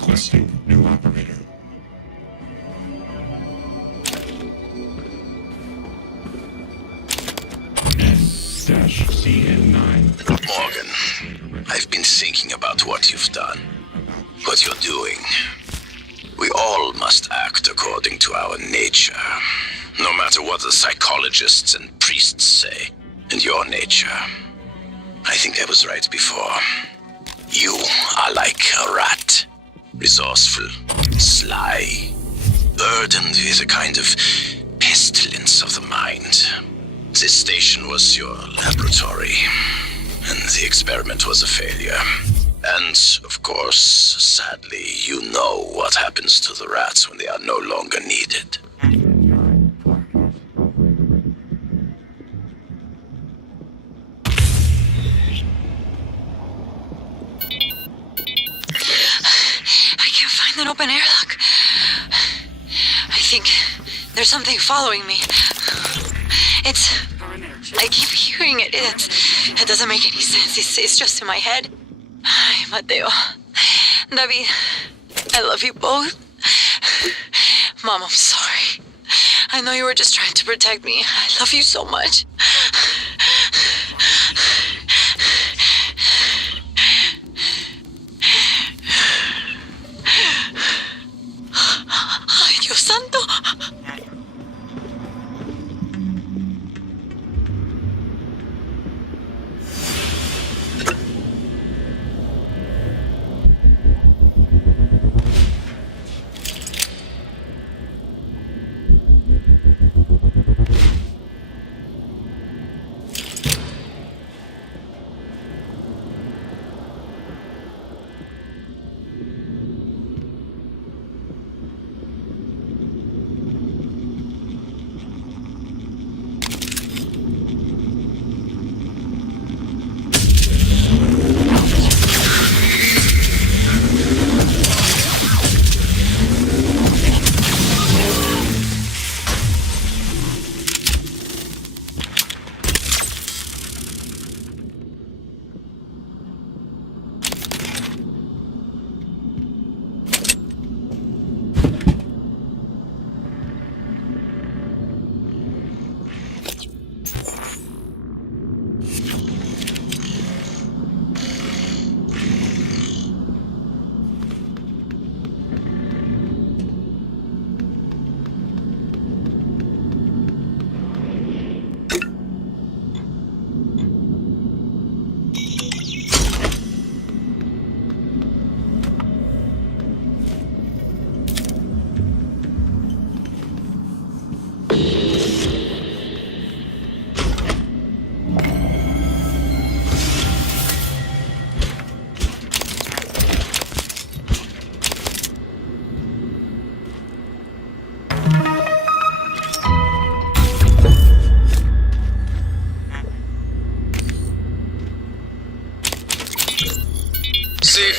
Requesting new operator. N-CN9. Morgan, I've been thinking about what you've done, what you're doing. We all must act according to our nature, no matter what the psychologists and priests say. And your nature, I think I was right before. You are like a rat, resourceful, sly, burdened with a kind of pestilence of the mind. This station was your laboratory, and the experiment was a failure. And, of course, sadly, you know what happens to the rats when they are no longer needed. I can't find an open airlock. I think there's something following me. I keep hearing it. It doesn't make any sense. It's just in my head. Ay, Mateo, David, I love you both. Mom, I'm sorry. I know you were just trying to protect me. I love you so much. Ay, Dios santo.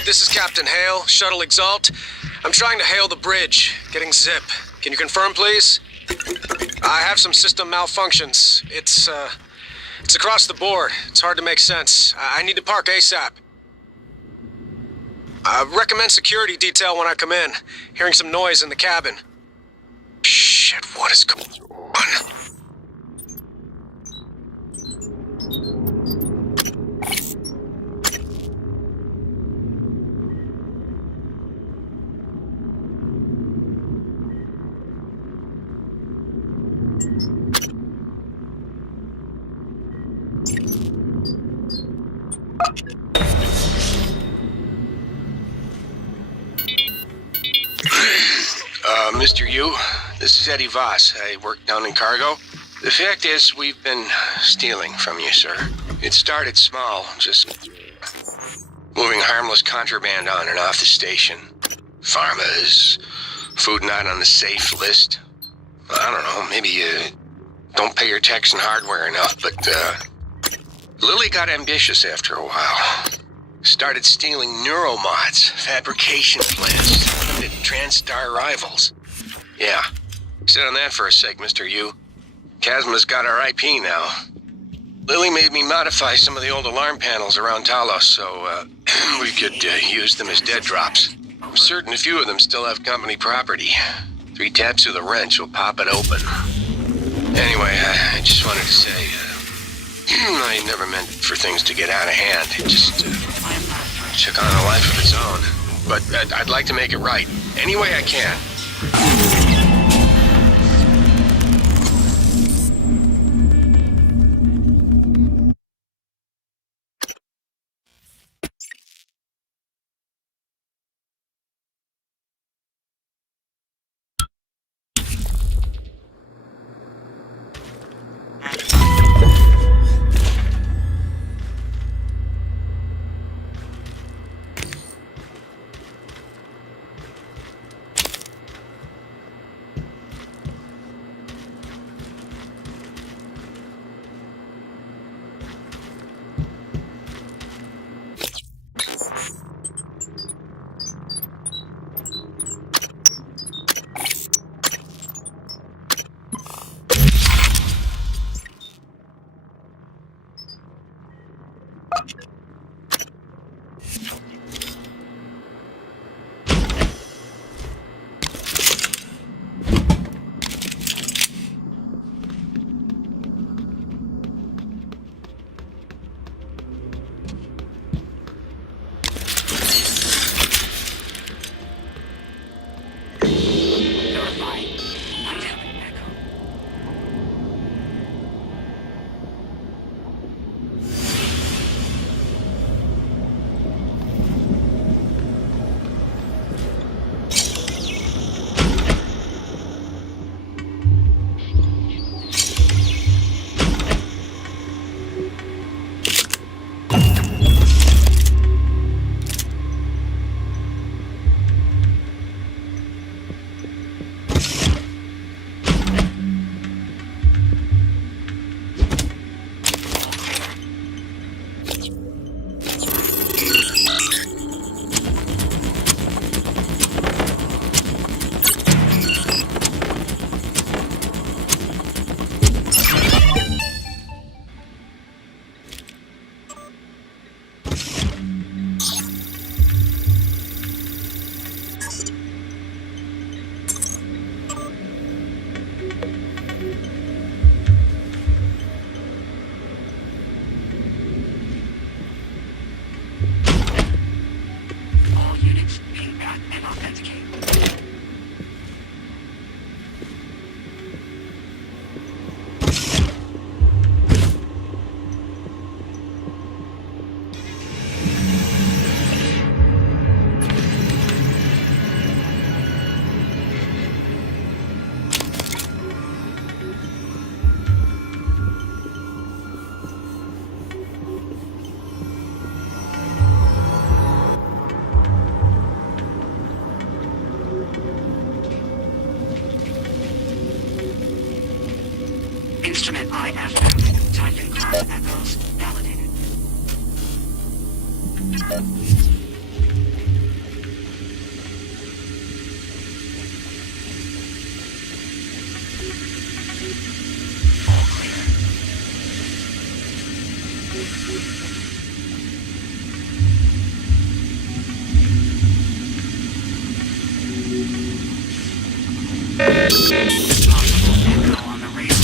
This is Captain Hale, Shuttle Exalt. I'm trying to hail the bridge, getting zip. Can you confirm, please? I have some system malfunctions. It's across the board. It's hard to make sense. I need to park ASAP. Recommend security detail when I come in. Hearing some noise in the cabin. Shit, what is going on? Mr. Yu, this is Eddie Voss. I work down in cargo. The fact is, we've been stealing from you, sir. It started small, just moving harmless contraband on and off the station. Pharmas, food not on the safe list. I don't know, maybe you don't pay your tax and hardware enough, but Lily got ambitious after a while. Started stealing neuromods, fabrication plants, limited TranStar rivals. Yeah, sit on that for a sec, Mr. Yu. Chasma's got our IP now. Lily made me modify some of the old alarm panels around Talos so we could use them as dead drops. I'm certain a few of them still have company property. 3 taps of the wrench will pop it open. Anyway, I just wanted to say, I never meant for things to get out of hand. It just took on a life of its own. But I'd like to make it right, any way I can. Instrument IFM. Type in class echoes. Validated. All clear. Possible echo on the radio.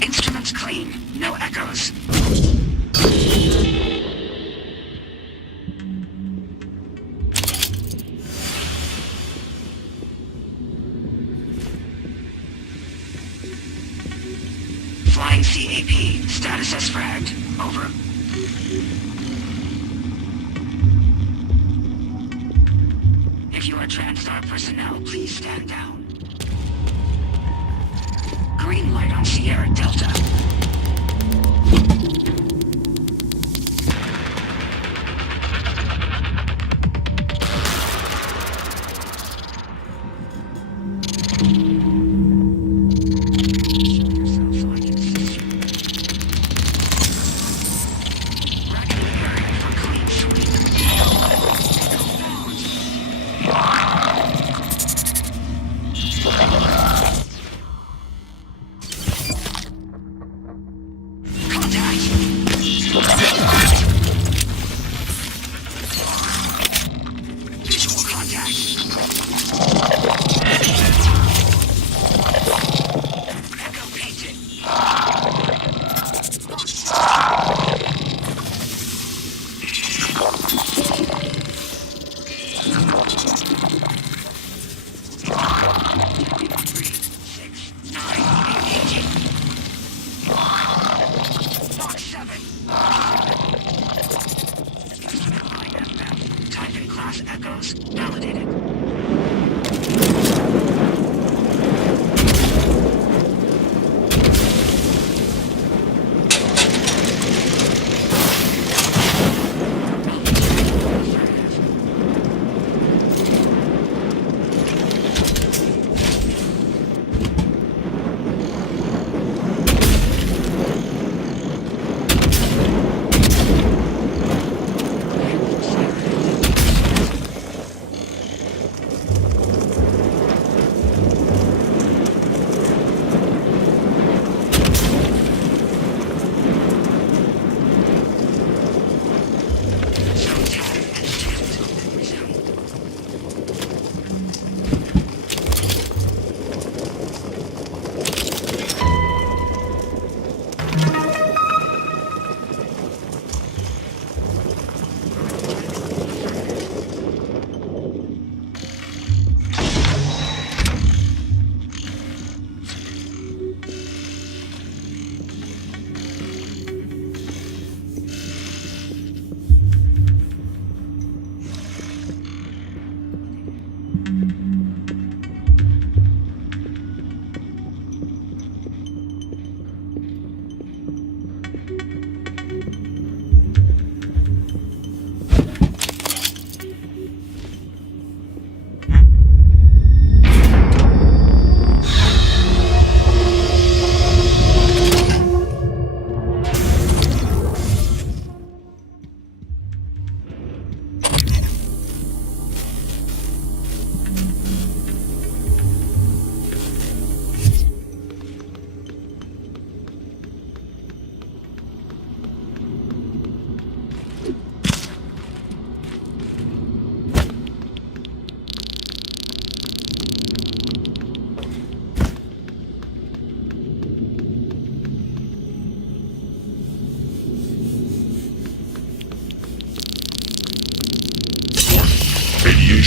Instruments clean. No echoes. Flying CAP. Status as fragged. Over. If you are TranStar personnel, please stand down. Green light on Sierra Delta.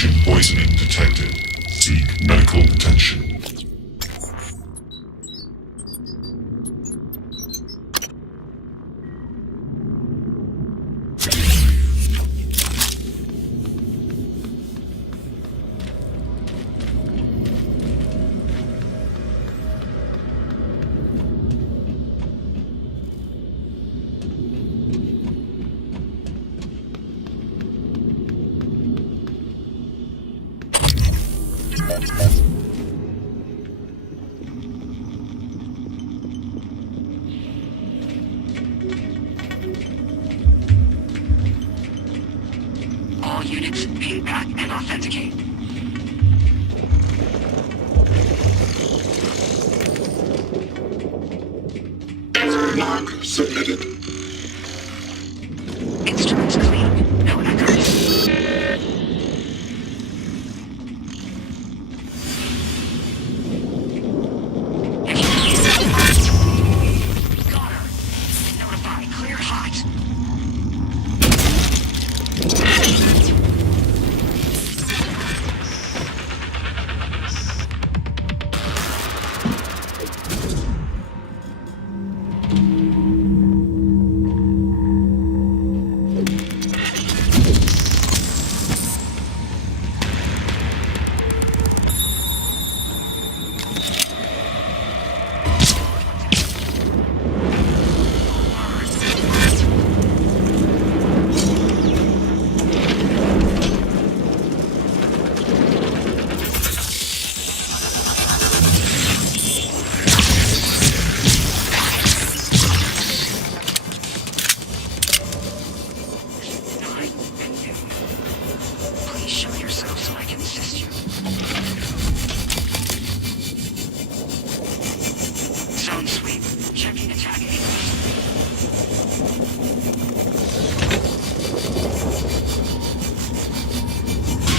Fusion poisoning detected. Seek medical attention. All units, ping back and authenticate. Log submitted. Instruments clean. No echoes. Got her. Notify. Clear hot. Please show yourself so I can assist you. Zone sweep. Checking attack angles.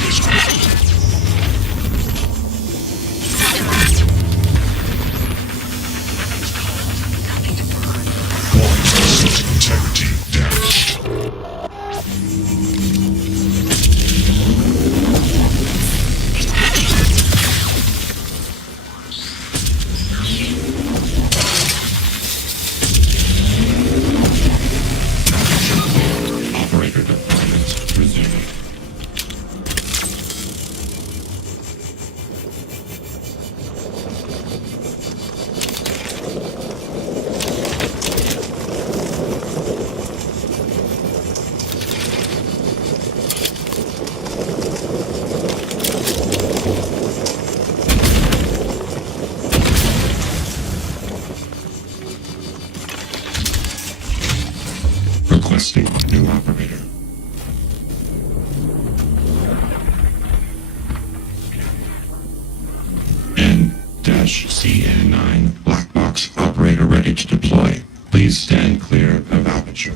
Weapons cold. Nothing to burn. Warning, system integrity damaged. Operator deployment resumed. Requesting new operator. N-CN9 black box operator ready to deploy. Please stand clear of aperture.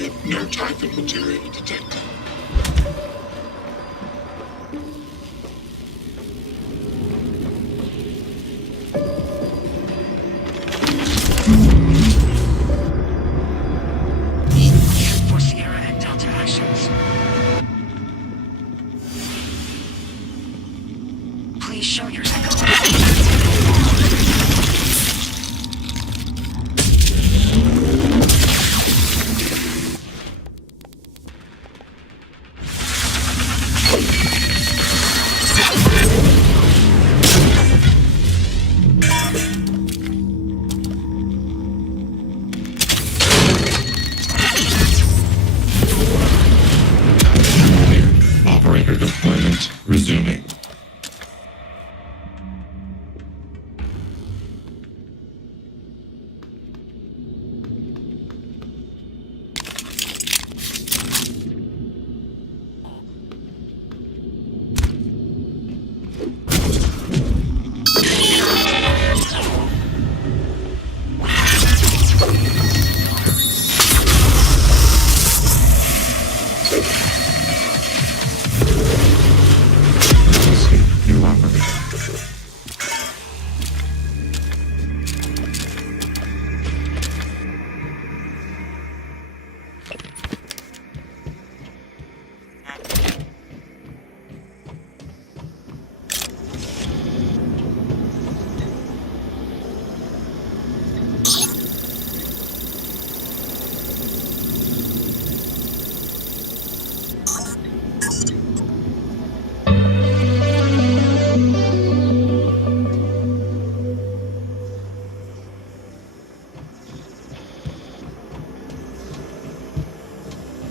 Target no typhon material detected. For Sierra and Delta actions. Please show your echo. Operator deployment resuming. New operator.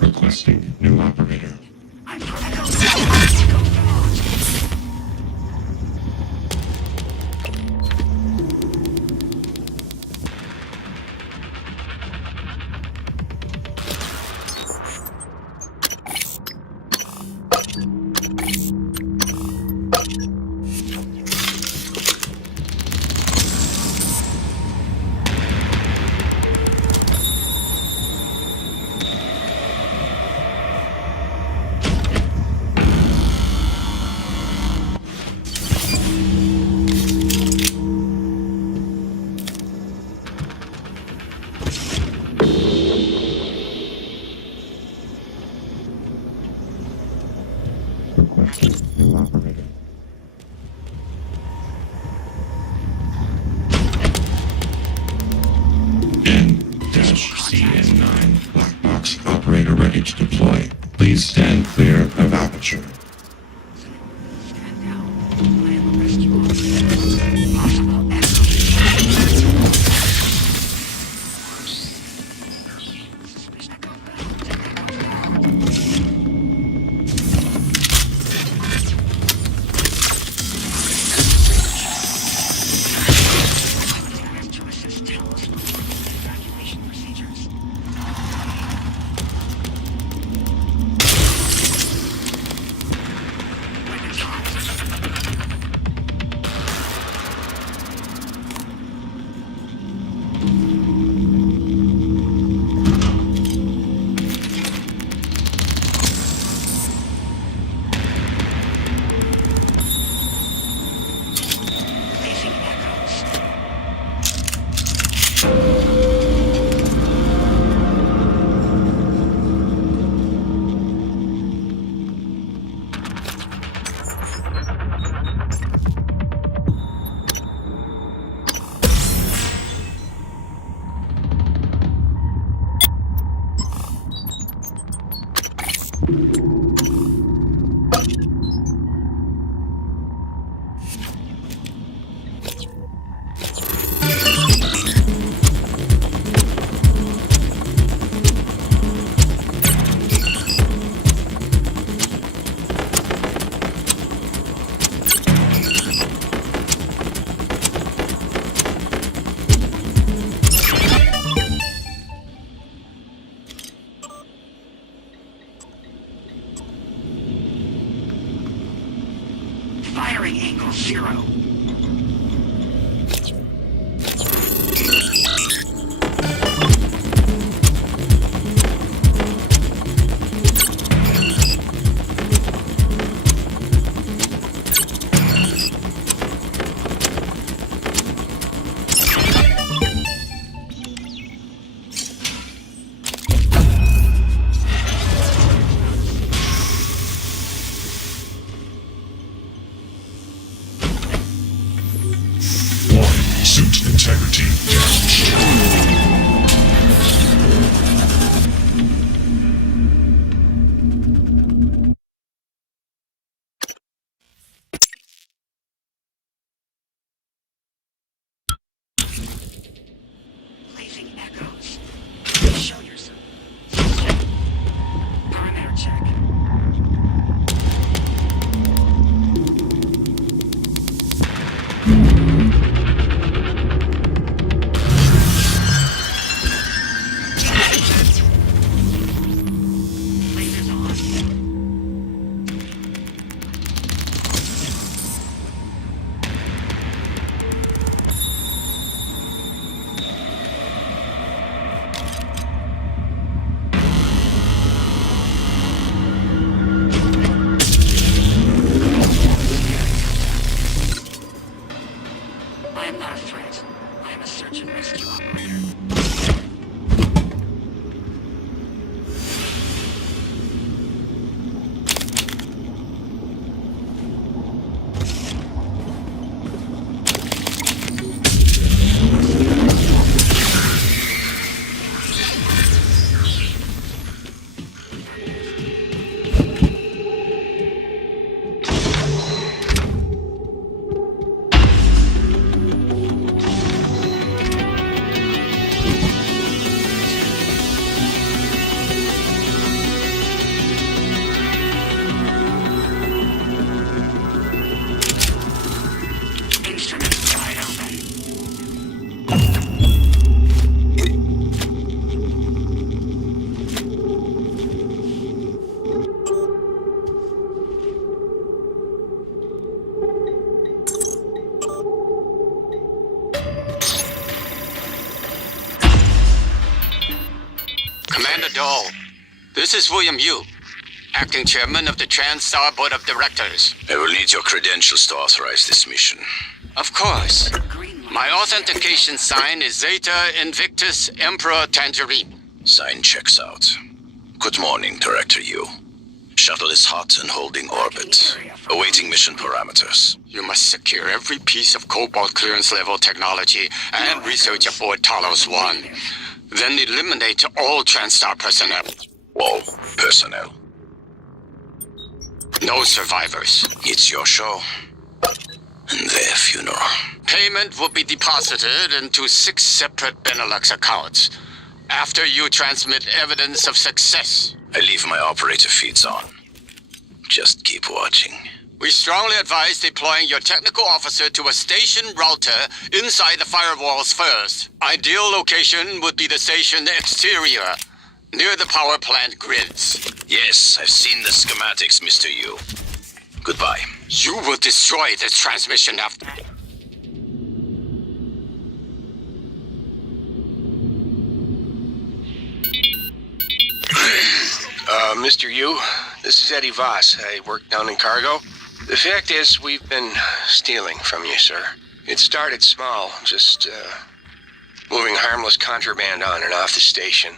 Requesting new operator. I'm for echo. Requesting new operator. N-CN9 black box operator ready to deploy. Please stand clear of aperture. Stand down. I am a rescue operator. Possible echo. To assist Talos with evacuation procedures. Weapons hot. Facing echoes. Firing angle 0. This is William Yu, acting chairman of the TranStar Board of Directors. I will need your credentials to authorize this mission. Of course. Green light. My authentication sign is Zeta Invictus Emperor Tangerine. Sign checks out. Good morning, Director Yu. Shuttle is hot and holding orbit. Awaiting mission parameters. You must secure every piece of Cobalt clearance level technology and research aboard Talos 1. Then eliminate all TranStar personnel. All personnel. No survivors. It's your show. And their funeral. Payment will be deposited into 6 separate Benelux accounts after you transmit evidence of success. I leave my operator feeds on. Just keep watching. We strongly advise deploying your technical officer to a station router inside the firewalls first. Ideal location would be the station exterior, near the power plant grids. Yes, I've seen the schematics, Mr. Yu. Goodbye. You will destroy this transmission after... Mr. Yu, this is Eddie Voss. I work down in cargo. The fact is, we've been stealing from you, sir. It started small, just, moving harmless contraband on and off the station.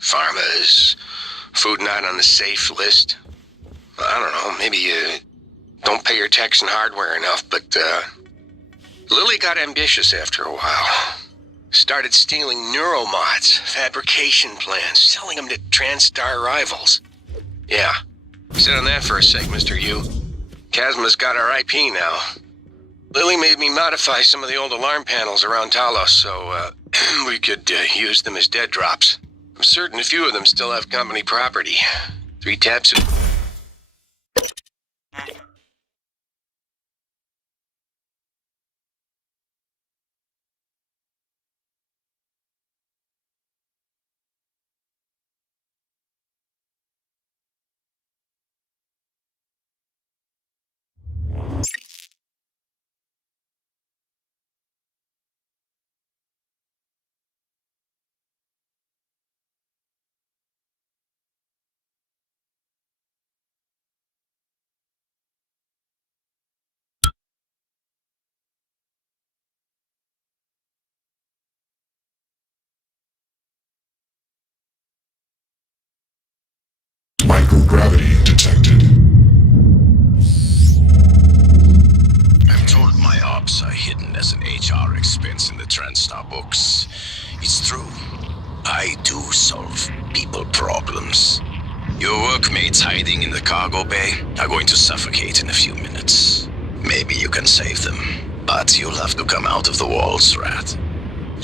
Pharmas, food not on the safe list. I don't know, maybe you don't pay your techs and hardware enough, but, Lily got ambitious after a while. Started stealing neuromods, fabrication plans, selling them to TranStar rivals. Yeah, sit on that for a sec, Mr. Yu. Chasma's got our IP now. Lily made me modify some of the old alarm panels around Talos so, we could use them as dead drops. I'm certain a few of them still have company property. 3 taps and... Microgravity detected. I'm told my ops are hidden as an HR expense in the TranStar books. It's true. I do solve people problems. Your workmates hiding in the cargo bay are going to suffocate in a few minutes. Maybe you can save them, but you'll have to come out of the walls, Rat.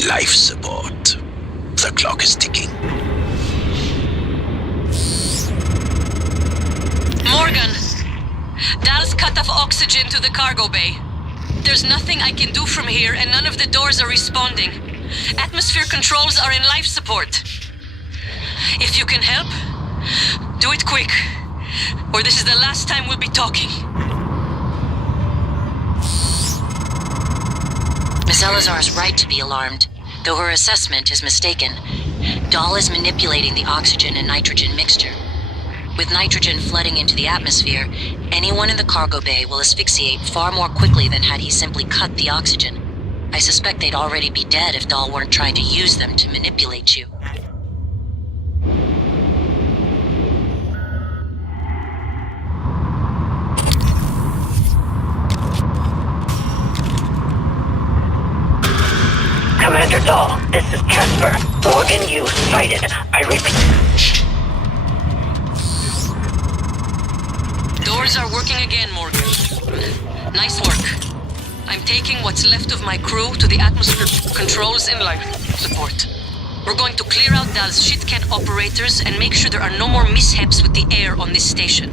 Life support. The clock is ticking. Morgan, Dal's cut off oxygen to the cargo bay. There's nothing I can do from here, and none of the doors are responding. Atmosphere controls are in life support. If you can help, do it quick, or this is the last time we'll be talking. Miss Elazar is right to be alarmed, though her assessment is mistaken. Dahl is manipulating the oxygen and nitrogen mixture. With nitrogen flooding into the atmosphere, anyone in the cargo bay will asphyxiate far more quickly than had he simply cut the oxygen. I suspect they'd already be dead if Dahl weren't trying to use them to manipulate you. Commander Dahl, this is Casper. Morgan, you sighted. I repeat. Doors are working again, Morgan. Nice work. I'm taking what's left of my crew to the atmosphere controls and life support. We're going to clear out Dal's shit-can operators and make sure there are no more mishaps with the air on this station.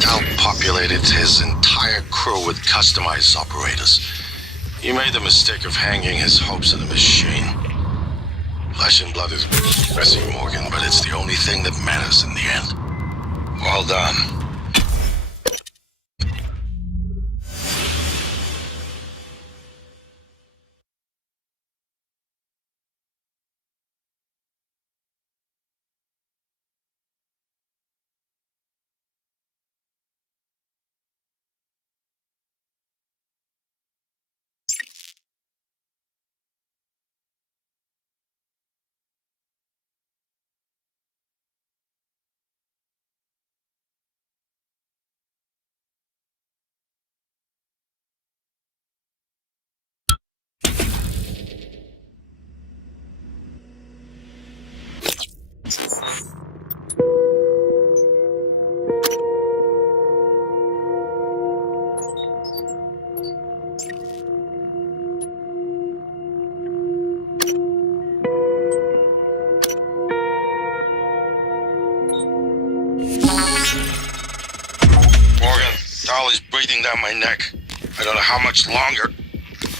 Dal populated his entire crew with customized operators. He made the mistake of hanging his hopes on the machine. Flesh and blood is messy, Morgan, but it's the only thing that matters in the end. Well done. down my neck. I don't know how much longer.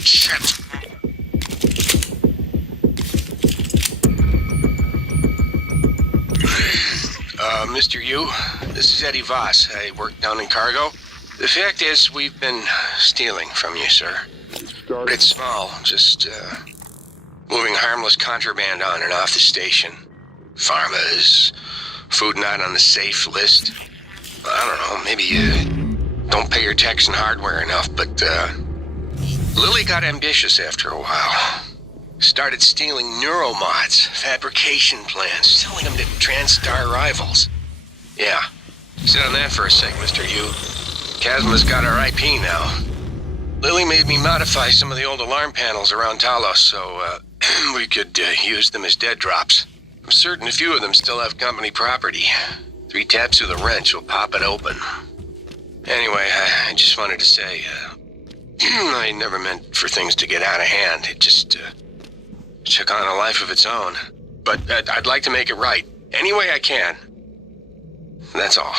Shit. Mr. Yu, this is Eddie Voss. I work down in cargo. The fact is, we've been stealing from you, sir. It's small, just moving harmless contraband on and off the station. Pharmas, food not on the safe list. I don't know, maybe you don't pay your tax and hardware enough, but Lily got ambitious after a while. Started stealing neuromods, fabrication plans, selling them to TranStar rivals. Yeah, sit on that for a sec, Mr. Yu. Chasma's got our IP now. Lily made me modify some of the old alarm panels around Talos so we could use them as dead drops. I'm certain a few of them still have company property. 3 taps with a wrench will pop it open. Anyway, I just wanted to say, I never meant for things to get out of hand. It just took on a life of its own. But I'd like to make it right, any way I can. That's all.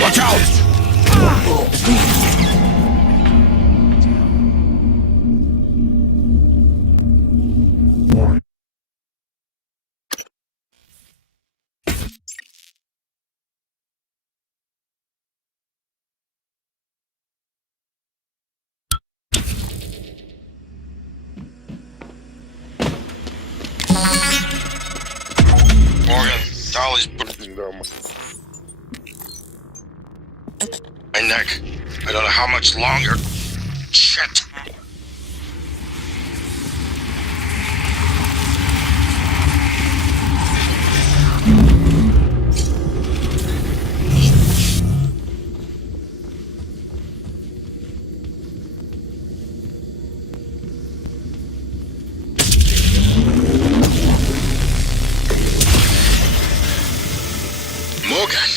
Watch out! Morgan, Dolly's breathing down my neck. I don't know how much longer. Shit. Morgan,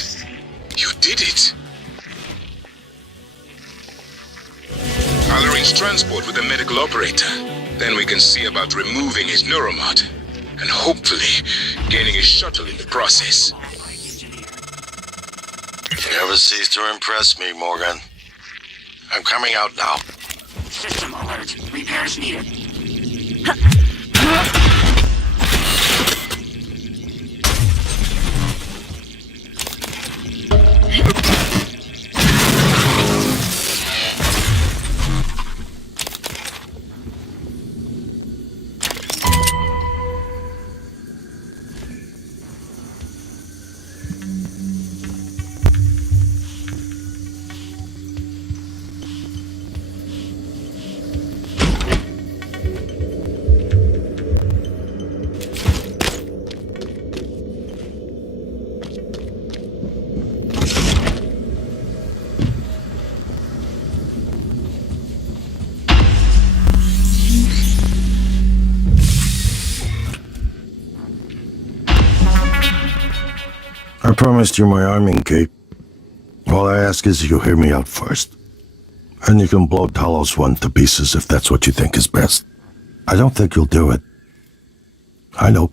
you did it. I'll arrange transport with the medical operator. Then we can see about removing his neuromod. And hopefully gaining a shuttle in the process. You never cease to impress me, Morgan. I'm coming out now. System alert. Repairs needed. I promised you my arming cape. All I ask is you hear me out first. And you can blow Talos 1 to pieces if that's what you think is best. I don't think you'll do it. I know.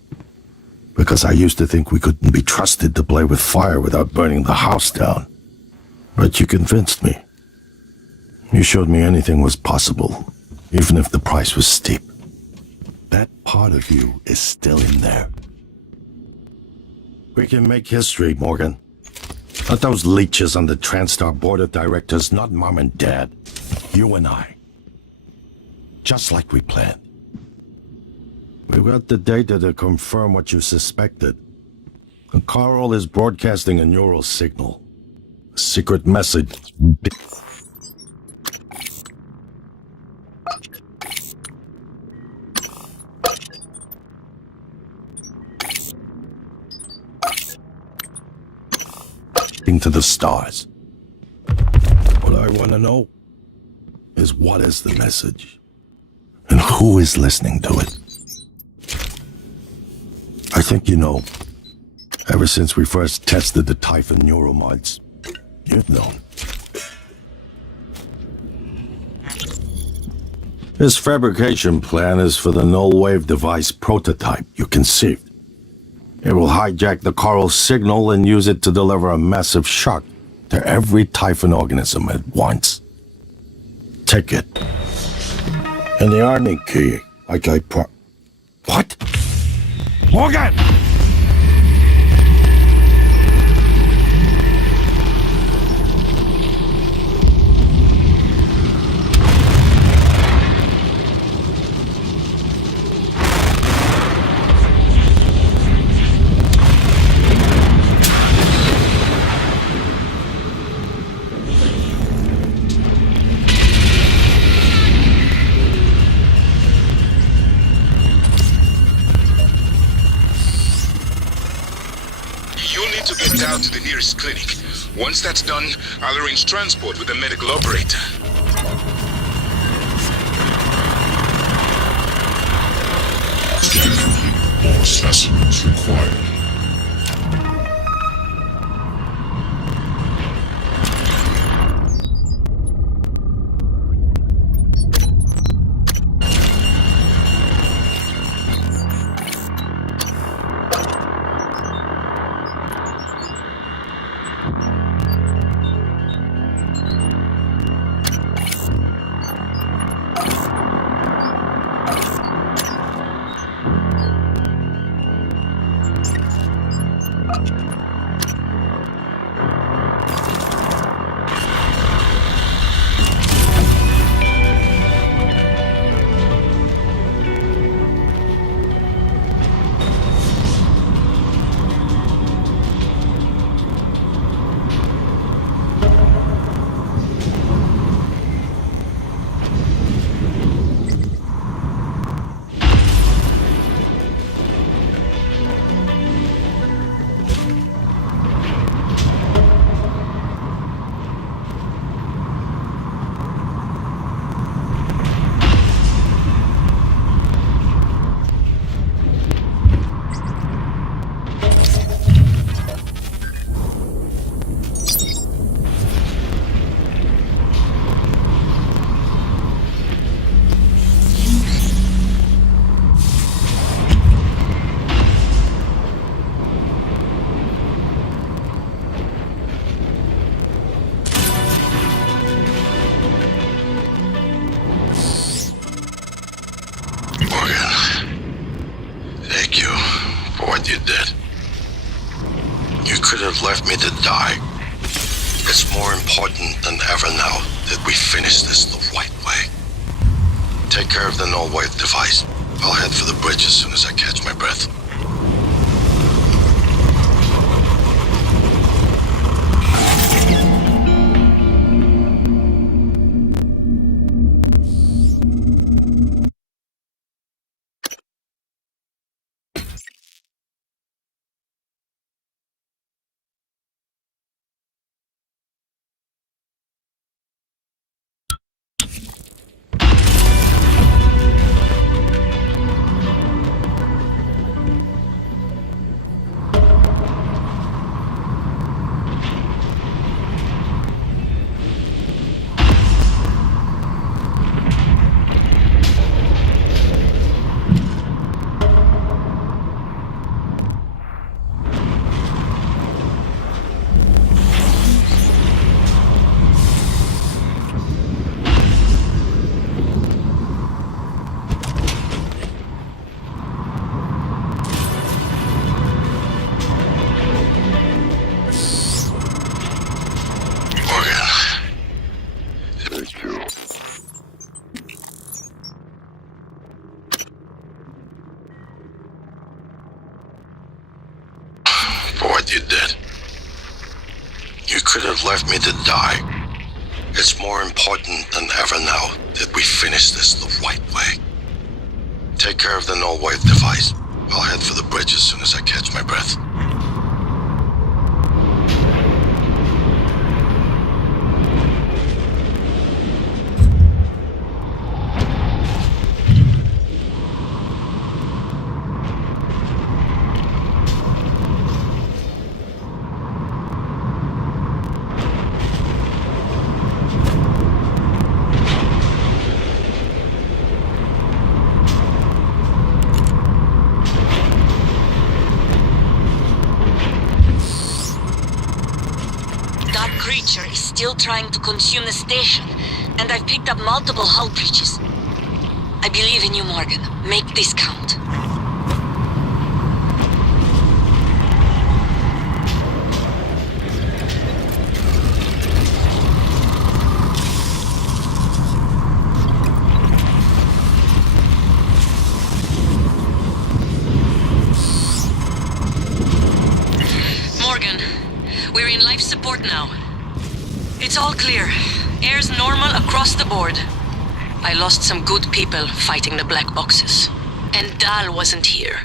Because I used to think we couldn't be trusted to play with fire without burning the house down. But you convinced me. You showed me anything was possible, even if the price was steep. That part of you is still in there. We can make history, Morgan. Not those leeches on the TranStar board of directors, not Mom and Dad. You and I. Just like we planned. We got the data to confirm what you suspected. And Carl is broadcasting a neural signal. A secret message. Into the stars. What I want to know is what is the message? And who is listening to it? I think you know. Ever since we first tested the Typhon neuromods, you've known. This fabrication plan is for the null-wave device prototype you conceived. It will hijack the coral signal and use it to deliver a massive shock to every Typhon organism at once. Take it. And the army key, like I What? Morgan! Down to the nearest clinic. Once that's done, I'll arrange transport with the medical operator. Scan complete. All specimens required. Left me to die. It's more important than ever now that we finish this the right way. Take care of the null-wave device. I'll head for the bridge as soon as I catch my breath. could have left me to die. It's more important than ever now that we finish this the right way. Take care of the null-wave device. I'll head for the bridge as soon as I catch my breath. That creature is still trying to consume the station, and I've picked up multiple hull breaches. I believe in you, Morgan. Make this count. Morgan, we're in life support now. It's all clear. Air's normal across the board. I lost some good people fighting the black boxes. And Dal wasn't here.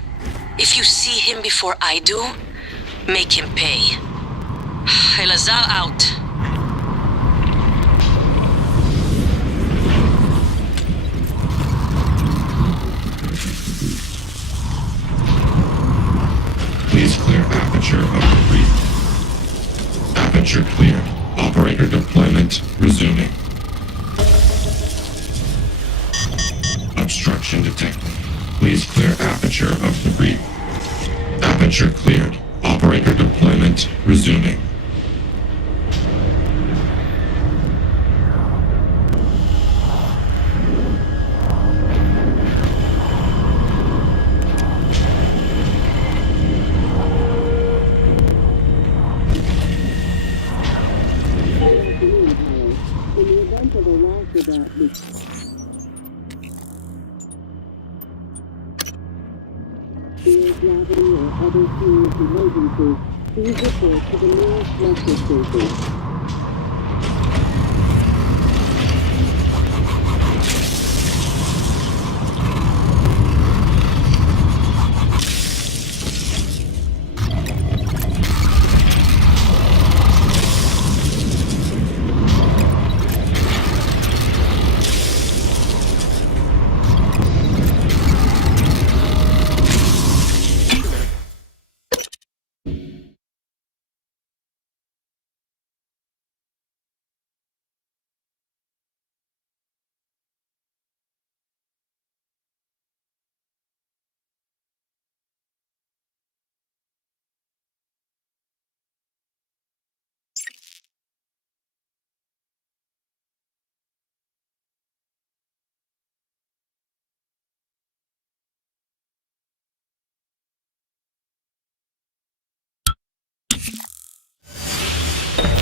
If you see him before I do, make him pay. Elazar out. Please clear aperture of the reef. Aperture cleared. Operator deployment resuming. Obstruction detected. Please clear aperture of the reef. Aperture cleared. Operator deployment resuming.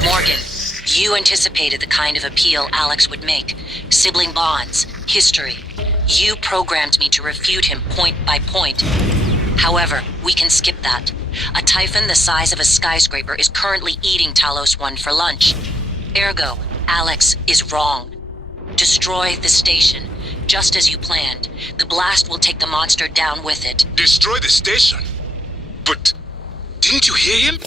Morgan, you anticipated the kind of appeal Alex would make. Sibling bonds, history. You programmed me to refute him point by point. However, we can skip that. A Typhon the size of a skyscraper is currently eating Talos 1 for lunch. Ergo, Alex is wrong. Destroy the station, just as you planned. The blast will take the monster down with it. Destroy the station? But didn't you hear him?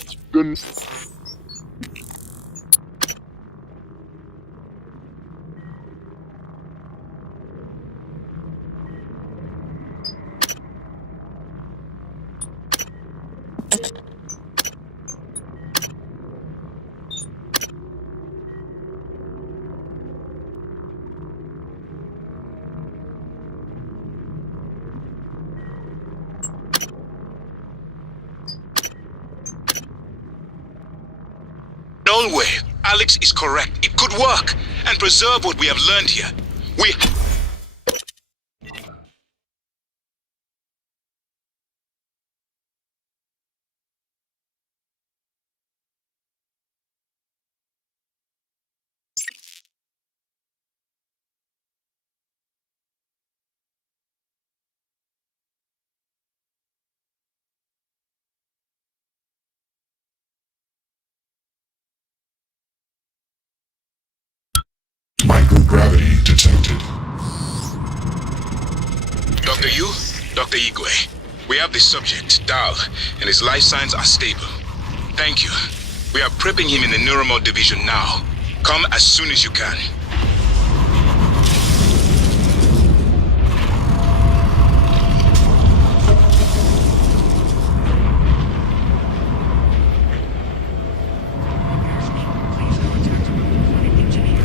No way. Alex is correct. It could work and preserve what we have learned here. We... gravity detected. Dr. Yu, Dr. Igwe, we have the subject, Dal, and his life signs are stable. Thank you. We are prepping him in the Neuromod division now. Come as soon as you can. Please contact flight engineer.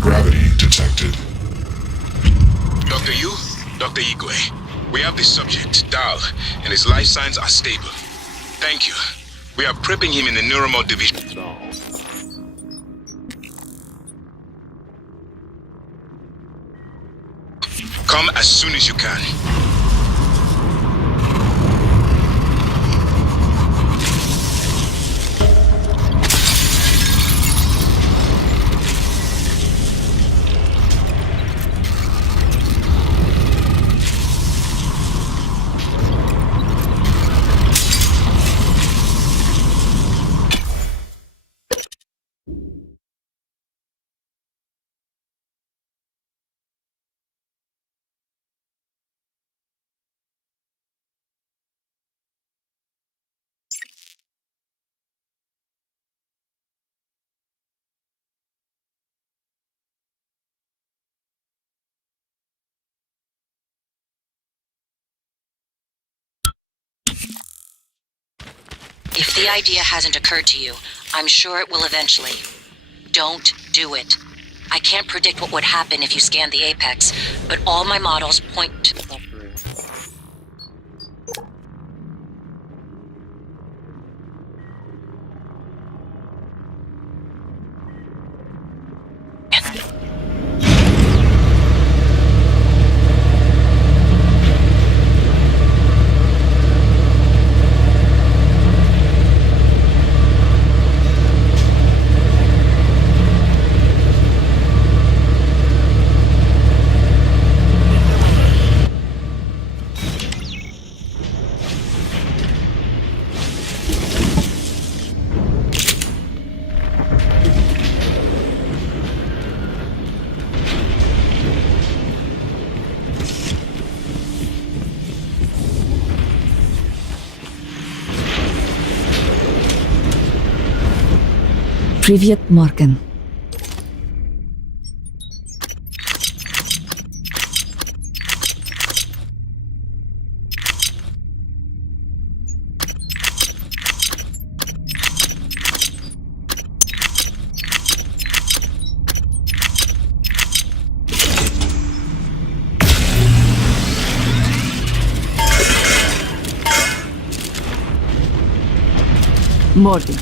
Gravity detected. Dr. Yu, Dr. Igwe, we have the subject, Dal, and his life signs are stable. Thank you. We are prepping him in the Neuromod division. Come as soon as you can. If the idea hasn't occurred to you, I'm sure it will eventually. Don't do it. I can't predict what would happen if you scan the Apex, but all my models point to... Привет, Морган. Морган.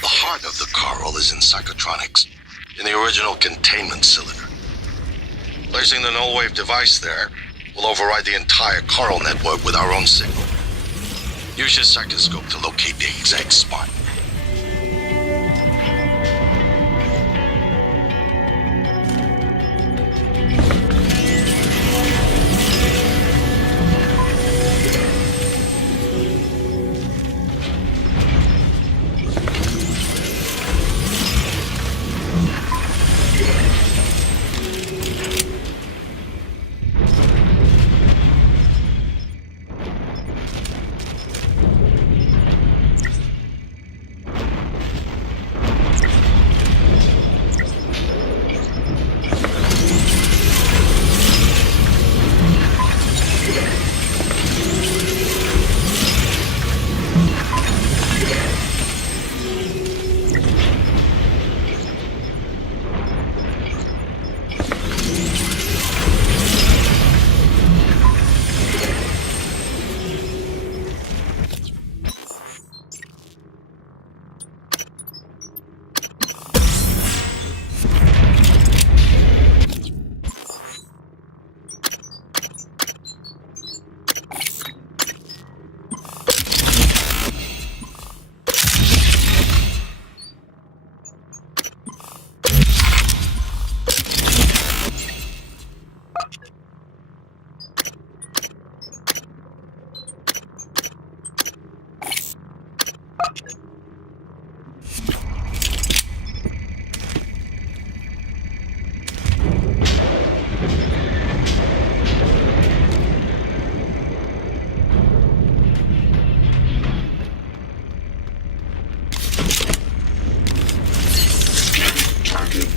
The heart of the coral is in psychotronics. in the original containment cylinder. Placing the null-wave device there will override the entire coral network with our own signal. Use your psychoscope to locate the exact spot.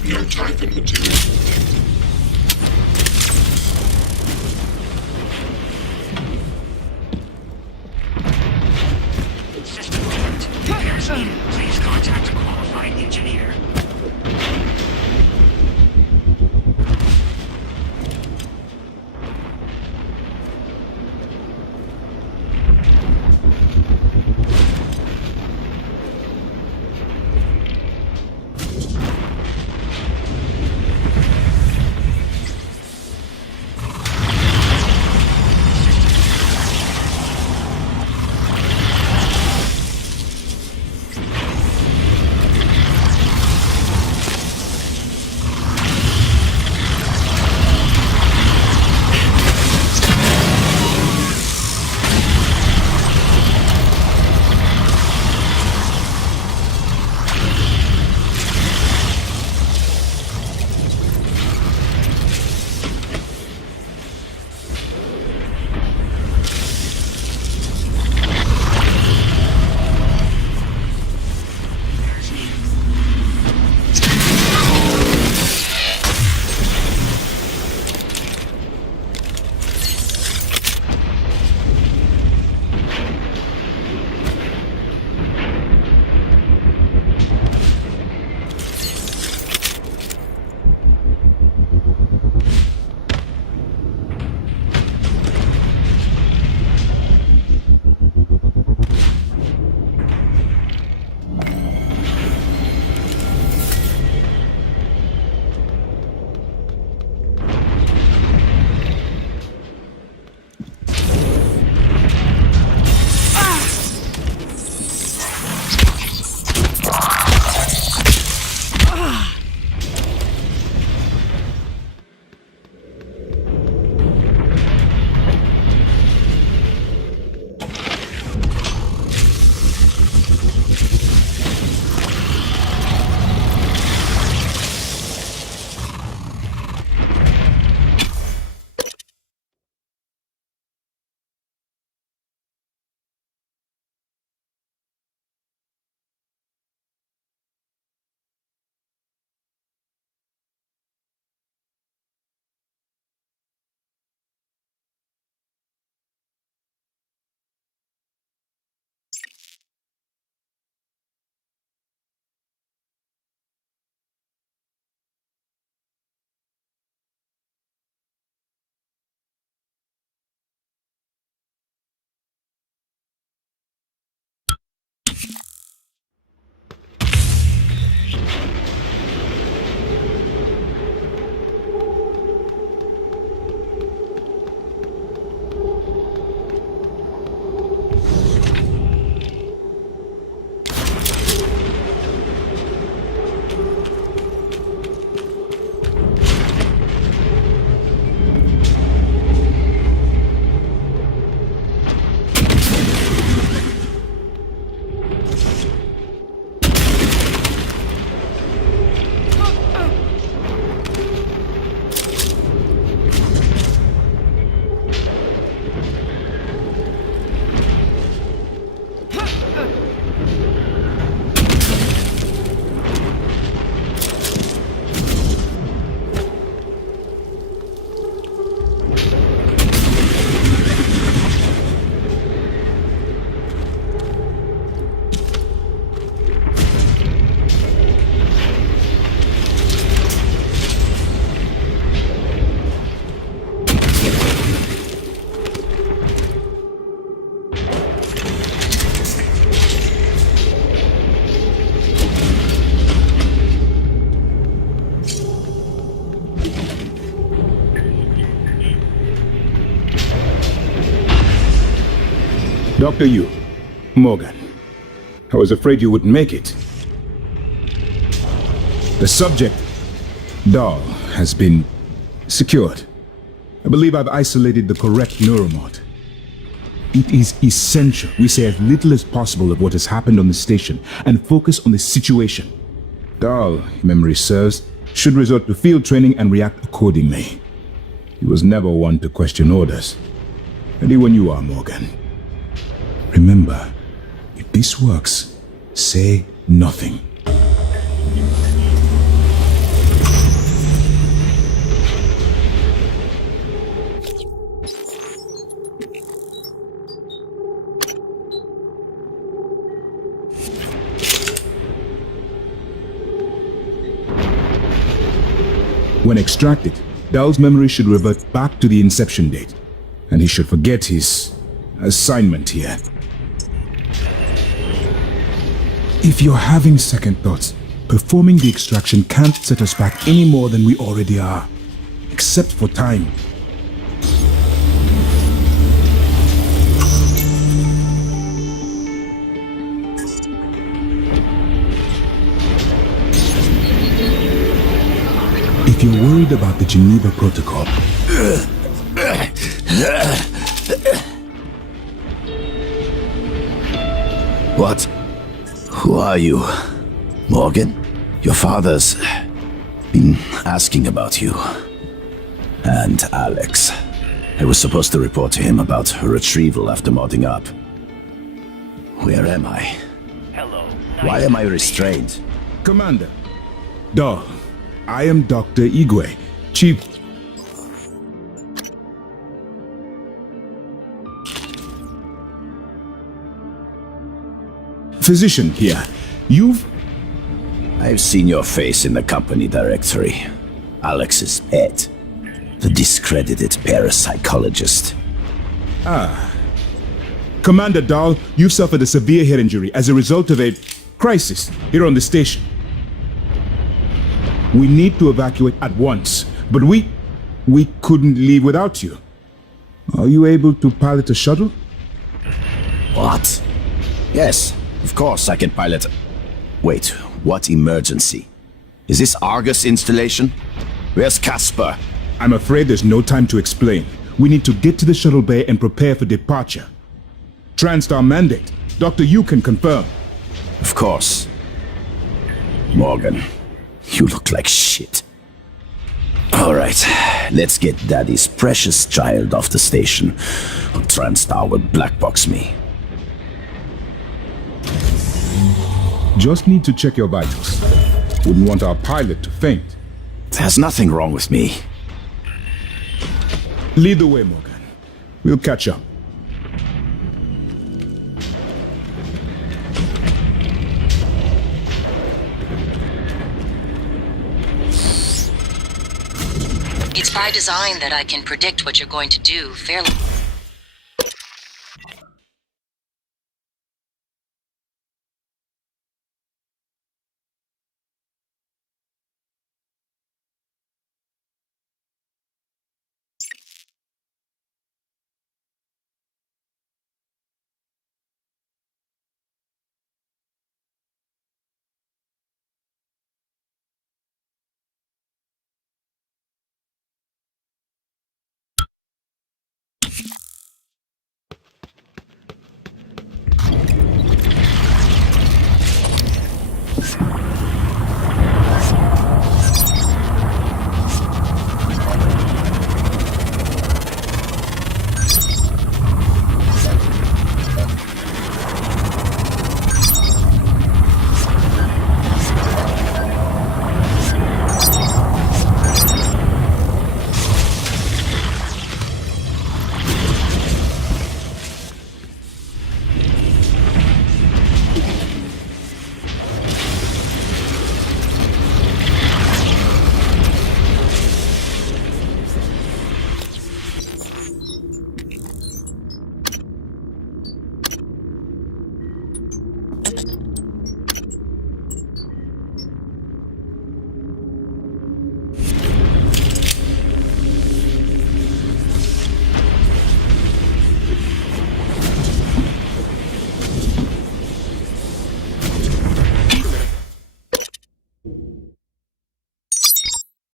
No typhon material. System alert. Repairs needed. Please contact a qualified engineer. Dr. Yu, Morgan, I was afraid you wouldn't make it. The subject, Dahl, has been secured. I believe I've isolated the correct neuromod. It is essential we say as little as possible of what has happened on the station and focus on the situation. Dahl, if memory serves, should resort to field training and react accordingly. He was never one to question orders. Ready when you are, Morgan. Remember, if this works, say nothing. When extracted, Dahl's memory should revert back to the inception date, and he should forget his assignment here. If you're having second thoughts, performing the extraction can't set us back any more than we already are, except for time. If you're worried about the Geneva Protocol, What? Who are you? Morgan? Your father's been asking about you. And Alex. I was supposed to report to him about her retrieval after modding up. Where am I? Hello. Why am I restrained? Commander, Dahl, I am Dr. Igwe, Chief. Physician here. I've seen your face in the company directory. Alex's pet. The discredited parapsychologist. Commander Dahl, you've suffered a severe head injury as a result of a crisis here on the station. We need to evacuate at once, but we couldn't leave without you. Are you able to pilot a shuttle? What? Yes, of course I can pilot. Wait, what emergency? Is this Argus installation? Where's Casper? I'm afraid there's no time to explain. We need to get to the shuttle bay and prepare for departure. Transtar mandate. Dr. Yu can confirm. Of course. Morgan, you look like shit. Alright, let's get Daddy's precious child off the station. Or Transtar will blackbox me. Just need to check your vitals. Wouldn't want our pilot to faint. There's nothing wrong with me. Lead the way, Morgan. We'll catch up. It's by design that I can predict what you're going to do fairly.